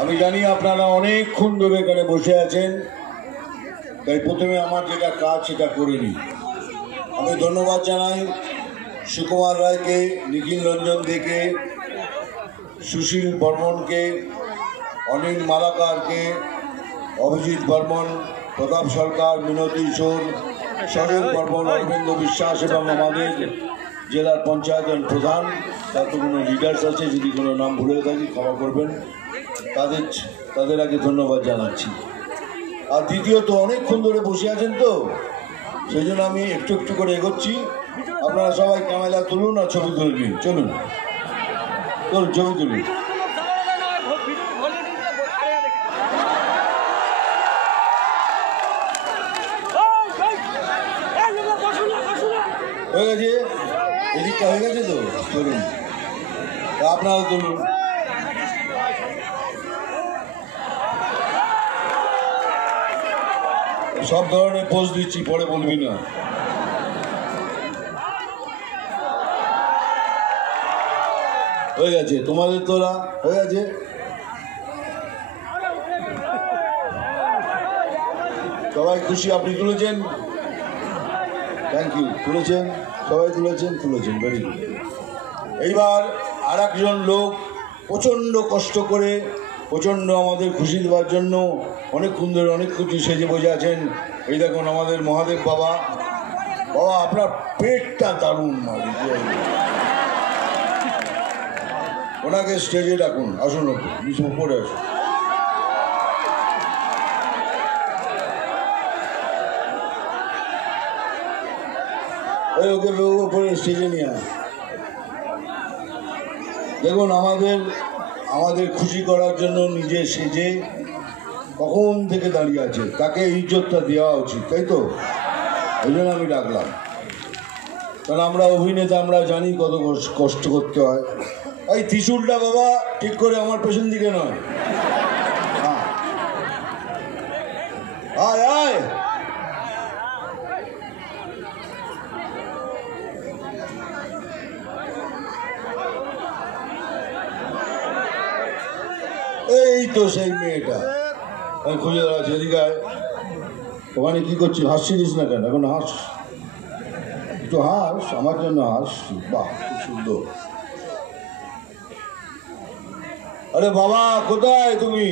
আমি জানি আপনারা অনেকক্ষণ ধরে এখানে বসে আছেন, তাই প্রথমে আমার যেটা কাজ সেটা করে নিই। আমি ধন্যবাদ জানাই সুকুমার রায়কে, নিখিল রঞ্জন দেকে, সুশীল বর্মনকে, অনিল মালাকারকে, অভিজিৎ বর্মন, প্রতাপ সরকার, মিনতি ঈশ্বর, সজল বর্মন, অরবিন্দ বিশ্বাস এবং আমাদের জেলার পঞ্চায়েতের প্রধান, তার তো কোনো লিডার্স আছে, যদি কোনো নাম ভুলে থাকি ক্ষমা করবেন, তাদের আগে ধন্যবাদ জানাচ্ছি। আর দ্বিতীয়ত অনেকক্ষণ ধরে বসে আছেন তো, সেই জন্য আমি একটু একটু করে এগোচ্ছি। আপনারা সবাই ক্যামেরা তুলুন আর ছবি তুলে নিন। চলুন ছবি তুলুন। হয়ে গেছে, এদিকটা হয়ে গেছে তো, চলুন আপনারা তুলুন। সব ধরনের পোজ দিচ্ছি, পরে বলবি না। হয়ে গেছে তোমাদের, তোরা হয়ে গেছে। সবাই খুশি? আপনি তুলেছেন? Thank you. তুলেছেন সবাই, তুলেছেন ভেরি গুড। এইবার আর একজন লোক প্রচণ্ড কষ্ট করে, প্রচণ্ড আমাদের খুশি দেওয়ার জন্য অনেকক্ষণ ধরে অনেক কিছু সেজে বসে আছেন। এই দেখুন আমাদের মহাদেব বাবা। বাবা আপনার পেটটা দারুণ, ওনাকে স্টেজে ডাকুন। আসুন নিচে উপরে আসুন। ওকে উপরে স্টেজে নিয়ে আয়। দেখুন আমাদের খুশি করার জন্য নিজে সেজে কখন থেকে দাঁড়িয়ে আছে, তাকে ইজ্জতটা দেওয়া উচিত, তাই তো? ওই জন্য আমি ডাকলাম, কারণ আমরা অভিনেতা, আমরা জানি কত কষ্ট করতে হয়। এই ত্রিশূলটা বাবা ঠিক করে আমার পেছন দিকে নয়। আয় আয়, এই তো সেই মেয়েটা আমি খুঁজে দাঁড়াচ্ছি। এদিকে ওখানে কি করছিস? হাসছিলিস না কেন? এখন হাস, একটু হাস, আমার জন্য হাস। বাহ খুব সুন্দর। আরে বাবা কোথায় তুমি?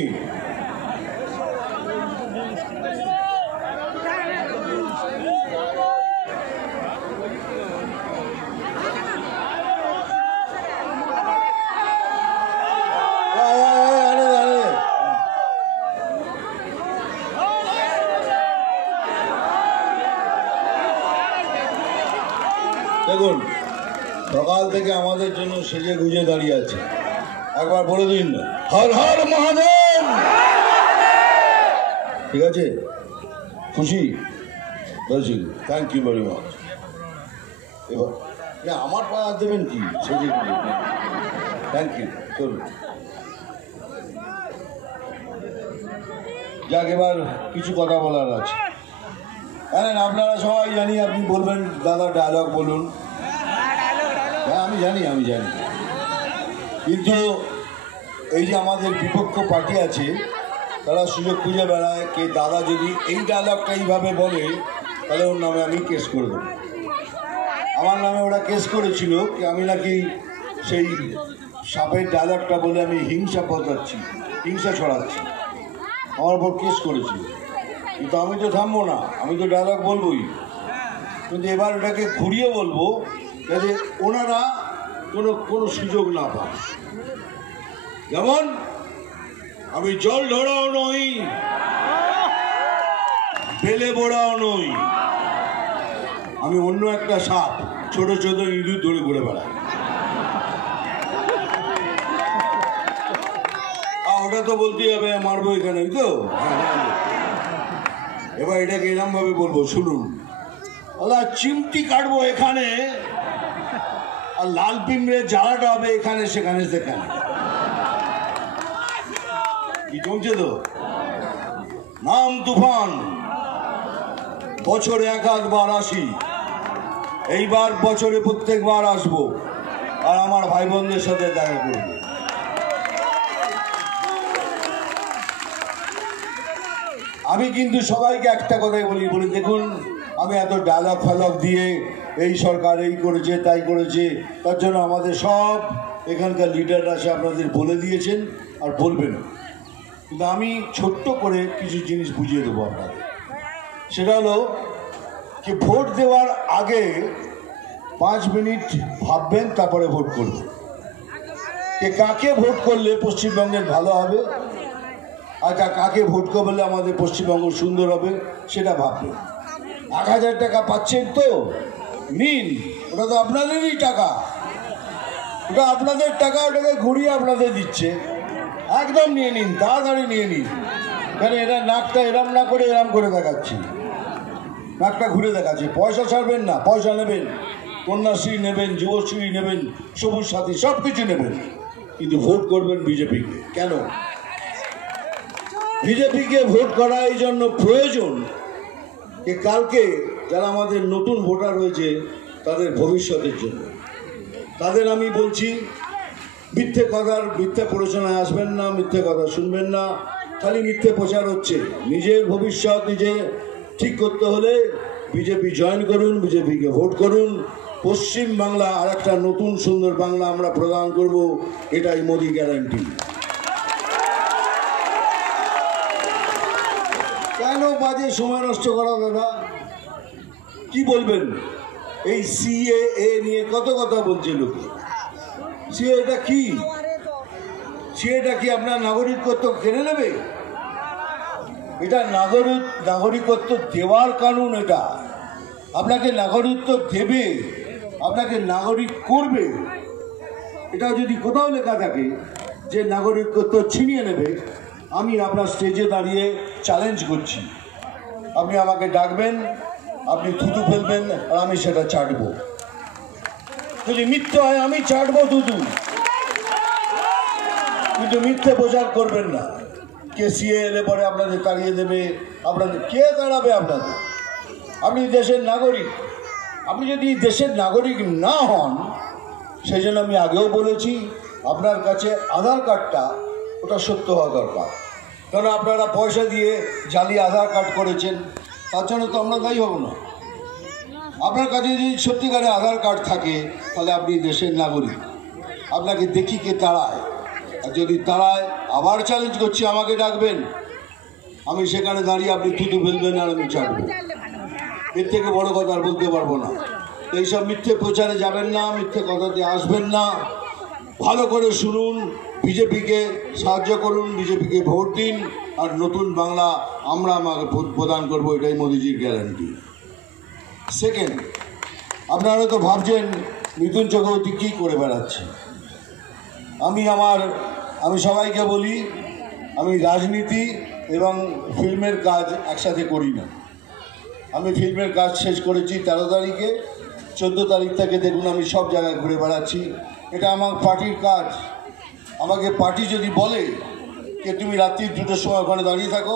দেখুন সকাল থেকে আমাদের জন্য সেজে গুজে দাঁড়িয়ে আছে। একবার বলে দিন, হর হর মহাদেব। ঠিক আছে, খুশি? বলছি থ্যাংক ইউ ভেরি মাচ। এবার আমার পায়ে হাত দেবেন কি? সেজে গুজে থ্যাংক ইউ। চলুন যাক, এবার কিছু কথা বলার আছে। জানেন আপনারা সবাই জানি, আপনি বলবেন দাদা ডায়লগ বলুন। হ্যাঁ আমি জানি, কিন্তু এই যে আমাদের বিপক্ষ পার্টি আছে, তারা সুযোগ খুঁজে বেড়ায় কে দাদা যদি এই ডায়লগটা এইভাবে বলে তাহলে ওর নামে আমি কেস করে দেবো। আমার নামে ওরা কেস করেছিল কি আমি নাকি সেই সাপের ডায়লগটা বলে আমি হিংসা ছড়াচ্ছি, আমার উপর কেস করেছিল। কিন্তু আমি তো থামবো না, আমি তো ডায়লগ বলবোই, কিন্তু এবার ওটাকে ঘুরিয়ে বলবো যাতে ওনারা কোনো সুযোগ না পায়। যেমন আমি জল ধরাও নই, বেলে বোড়াও নই, আমি অন্য একটা সাপ ছোট ছোট ইঁদুর ধরে ঘুরে বেড়াই। ওটা তো বলতেই হবে, মারবো এখানে তো। এবার এটাকে এরম ভাবে বলবো, শুনুন, চিমটি কাটবো এখানে, আর লাল পিঁমড়ের জ্বালাটা হবে এখানে সেখানে সেখানে। কি জমছে তো? নাম তুফান, বছরে এক আধবার আসি, এইবার বছরে প্রত্যেকবার আসবো আর আমার ভাই বোনদের সাথে দেখা করবো। আমি কিন্তু সবাইকে একটা কথাই বলি দেখুন, আমি এত ডায়লগ ফালগ দিয়ে এই সরকার এই করেছে তাই করেছে, তার জন্য আমাদের সব এখানকার লিডাররা সে আপনাদের বলে দিয়েছেন আর বলবেন। কিন্তু আমি ছোট্ট করে কিছু জিনিস বুঝিয়ে দেবো আপনাদের। সেটা হলো কি, ভোট দেওয়ার আগে 5 মিনিট ভাববেন, তারপরে ভোট করবেন। যে কাকে ভোট করলে পশ্চিমবঙ্গের ভালো হবে আর কাকে ভোট করলে আমাদের পশ্চিমবঙ্গ সুন্দর হবে সেটা ভাববেন। 1000 টাকা পাচ্ছেন তো নিন, ওটা তো আপনাদেরই টাকা, ওটা আপনাদের টাকা, ওটাকে ঘুরিয়ে আপনাদের দিচ্ছে, একদম নিয়ে নিন, তাড়াতাড়ি নিয়ে নিন। কারণ এরা নাকটা এরম না করে এরম করে দেখাচ্ছি, নাকটা ঘুরে দেখাচ্ছে। পয়সা ছাড়বেন না, পয়সা নেবেন, কন্যাশ্রী নেবেন, যুবশ্রী নেবেন, সবুজ সাথী সব কিছু নেবেন, কিন্তু ভোট করবেন বিজেপিকে। কেন বিজেপিকে ভোট করা এই জন্য প্রয়োজন যে কালকে যারা আমাদের নতুন ভোটার হয়েছে তাদের ভবিষ্যতের জন্য। তাদের আমি বলছি, মিথ্যে প্ররোচনায় আসবেন না, মিথ্যে কথা শুনবেন না, খালি মিথ্যে প্রচার হচ্ছে। নিজের ভবিষ্যৎ নিজে ঠিক করতে হলে বিজেপি জয়েন করুন, বিজেপিকে ভোট করুন। পশ্চিম বাংলা আর একটা নতুন সুন্দর বাংলা আমরা প্রদান করব, এটাই মোদি গ্যারান্টি। কেন বাজে সময় নষ্ট করা দাদা? কি বলবেন? এই সিএএ নিয়ে কত কথা বলছে লোকে। সিএটা কি? সিএটা কি আপনার নাগরিকত্ব কেড়ে নেবে? এটা নাগরিকত্ব দেওয়ার কানুন। এটা আপনাকে নাগরিকত্ব দেবে, আপনাকে নাগরিক করবে। এটা যদি কোথাও লেখা থাকে যে নাগরিকত্ব ছিনিয়ে নেবে, আমি আপনার স্টেজে দাঁড়িয়ে চ্যালেঞ্জ করছি, আপনি আমাকে ডাকবেন, আপনি থুতু ফেলবেন আর আমি সেটা চাটবো। যদি মিথ্যে হয় আমি চাটবো থুতু, কিন্তু মিথ্যে প্রচার করবেন না। কে সিএ এলে পরে আপনাদের তাড়িয়ে দেবে, আপনাদের কে দাঁড়াবে? আপনাদের, আপনি দেশের নাগরিক। আপনি যদি দেশের নাগরিক না হন, সেই জন্য আমি আগেও বলেছি আপনার কাছে আধার কার্ডটা ওটা সত্য হওয়া দরকার। কারণ আপনারা পয়সা দিয়ে জালি আধার কার্ড করেছেন, তার জন্য তো আমরা দায়ী হব না। আপনার কাছে যদি সত্যিকারে আধার কার্ড থাকে তাহলে আপনি দেশের নাগরিক। আপনাকে দেখি কে তাড়ায়, আর যদি তাড়ায় আবার চ্যালেঞ্জ করছি, আমাকে ডাকবেন, আমি সেখানে দাঁড়িয়ে আপনি থুতু ফেলবেন আর আমি চাটবো। এর থেকে বড় কথা আর বলতে পারবো না। এইসব মিথ্যে প্রচারে যাবেন না, মিথ্যে কথাতে আসবেন না। ভালো করে শুনুন, বিজেপিকে সাহায্য করুন, বিজেপিকে ভোট দিন, আর নতুন বাংলা আমরা আমাকে প্রদান করবো, এটাই মোদিজির গ্যারান্টি। সেকেন্ড, আপনারা তো ভাবছেন মিথুন চক্রবর্তী কী করে বেড়াচ্ছে। আমি সবাইকে বলি, আমি রাজনীতি এবং ফিল্মের কাজ একসাথে করি না। আমি ফিল্মের কাজ শেষ করেছি 13 তারিখে। 14 তারিখ থেকে দেখুন আমি সব জায়গায় ঘুরে বেড়াচ্ছি। এটা আমার পার্টির কাজ। আমাকে পার্টি যদি বলে যে তুমি রাত্রি 2টোর সময় ওখানে দাঁড়িয়ে থাকো,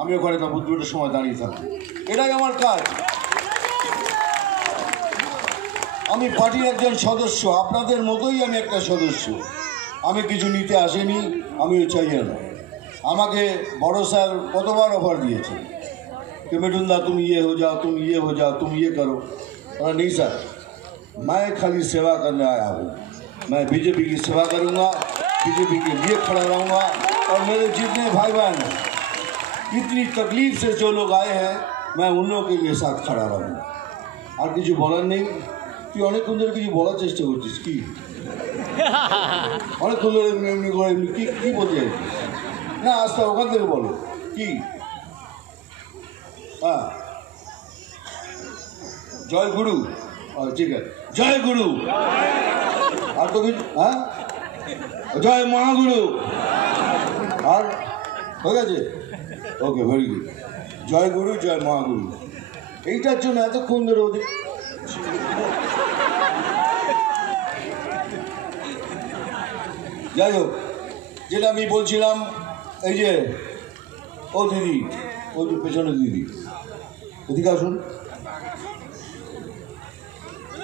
আমি ওখানে 2টোর সময় দাঁড়িয়ে থাকবো, এটাই আমার কাজ। আমি পার্টির একজন সদস্য, আপনাদের মতোই আমি একটা সদস্য। আমি কিছু নিতে আসেনি, আমিও চাইও না। আমাকে বড় স্যার কতবার অফার দিয়েছে कि मिठुन तुम ये हो जाओ, तुम ये हो जाओ, तुम ये करो। और नहीं सर, मैं खाली सेवा करने आया हूँ। मैं बीजेपी की सेवा करूँगा, बीजेपी के लिए खड़ा रहूँगा। और मेरे जितने भाई बहन हैं, इतनी तकलीफ से जो लोग आए हैं, मैं उन लोगों के लिए साथ खड़ा रहूँगा। और किसी বলার নেই। তুই অনেকক্ষণ ধরে কিছু বলার চেষ্টা করছিস, কি অনেকক্ষণ ধরে এমনি করে কি বলতে চাইছিস? না, আস্তে ওখান থেকে বলো কি। হ্যাঁ, জয় গুরু। ঠিক আছে, জয় গুরু। আর তো কিছু? হ্যাঁ, জয় মহাগুরু। আর হয়ে গেছে? ওকে, ভেরি গুড। জয় গুরু, জয় মহাগুরু। এইটার জন্য এতক্ষণ ধরে ওদের যাই হোক, যেটা আমি বলছিলাম, এই যে ও দিদি, ও পেছনে দিদি, এদিকে আসুন।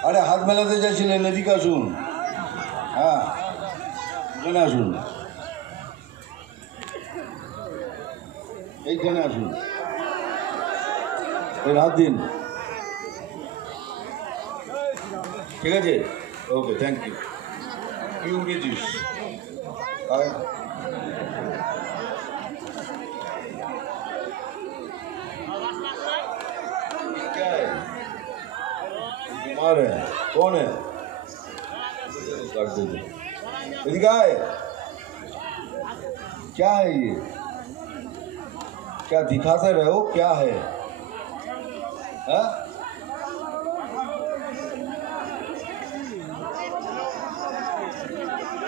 আরে হাত মেলাতে চাইছিলেন, এদিকে আসুন। হ্যাঁ, এখানে আসুন, এইখানে আসুন। এর হাত দিন, ঠিক আছে? ওকে, থ্যাংক ইউ। কি উঠেছিস? कुमार है, कौन है? काट दे दो। क्या है, क्या है ये? क्या दिखाते रहे हो, क्या है? हाँ?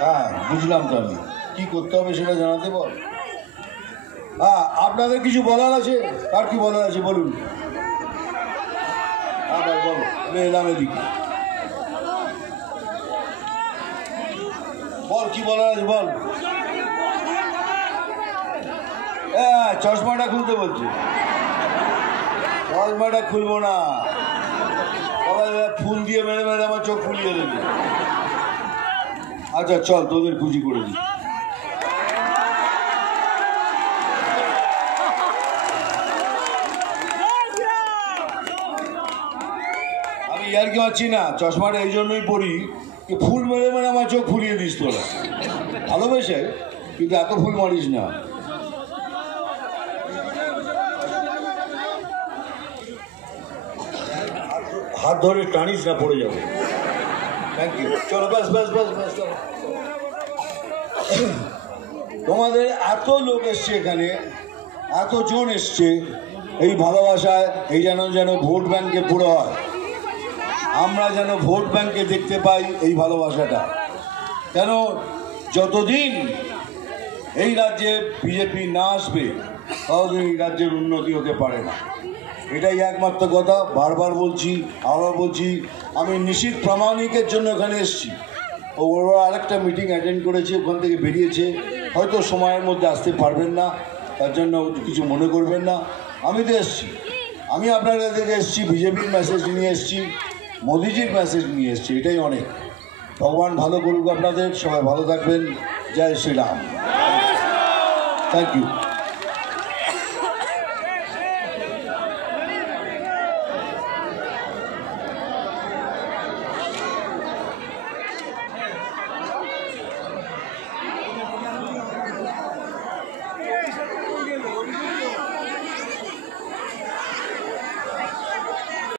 হ্যাঁ, বুঝলাম। তো আমি কি করতে হবে সেটা জানাতে বল। হ্যাঁ, আপনাদের কিছু বলার আছে? আর কি বলার আছে বলুন। হ্যাঁ ভাই বলো, আমি এলাম এদিকে। বল কি বলার আছে বল। হ্যাঁ, চশমাটা খুলতে বলছি। চশমাটা খুলবো না, ফুল দিয়ে মেরে মেরে আমার চোখ ফুলিয়ে দেবে। আচ্ছা চল, তোদের খুশি করে দিই। আমি ইয়ার কি পাচ্ছি না, চশমাটা এই জন্যই পরি যে ফুল মেরে মেরে আমার চোখ ফুলিয়ে দিস তোরা। ভালোবেসে, কিন্তু এত ফুল মারিস না। হাত ধরে টানিস না, পড়ে যাবে। Thank you. চলো ব্যাস ব্যাস ব্যাস ব্যাস। তোমাদের এত লোক এসছে এখানে, এতজন এসছে, এই ভালোবাসায় এই যেন ভোট ব্যাংকে পুরো হয়। আমরা যেন ভোট ব্যাংকে দেখতে পাই এই ভালোবাসাটা। কেন যতদিন এই রাজ্যে বিজেপি না আসবে ততদিন এই রাজ্যের উন্নতি হতে পারে না। এটাই একমাত্র কথা, বারবার বলছি, আবার বলছি। আমি নিশীথ প্রামাণিকের জন্য এখানে এসেছি। ওরা আরেকটা মিটিং অ্যাটেন্ড করেছে, ওখান থেকে বেরিয়েছে, হয়তো সময়ের মধ্যে আসতে পারবেন না, তার জন্য কিছু মনে করবেন না। আমি তো এসেছি, আমি আপনাদের থেকে এসেছি, বিজেপির মেসেজ নিয়ে এসেছি, মোদিজির মেসেজ নিয়ে এসেছি, এটাই অনেক। ভগবান ভালো করুক আপনাদের, সবাই ভালো থাকবেন। জয় শ্রীরাম। Thank you.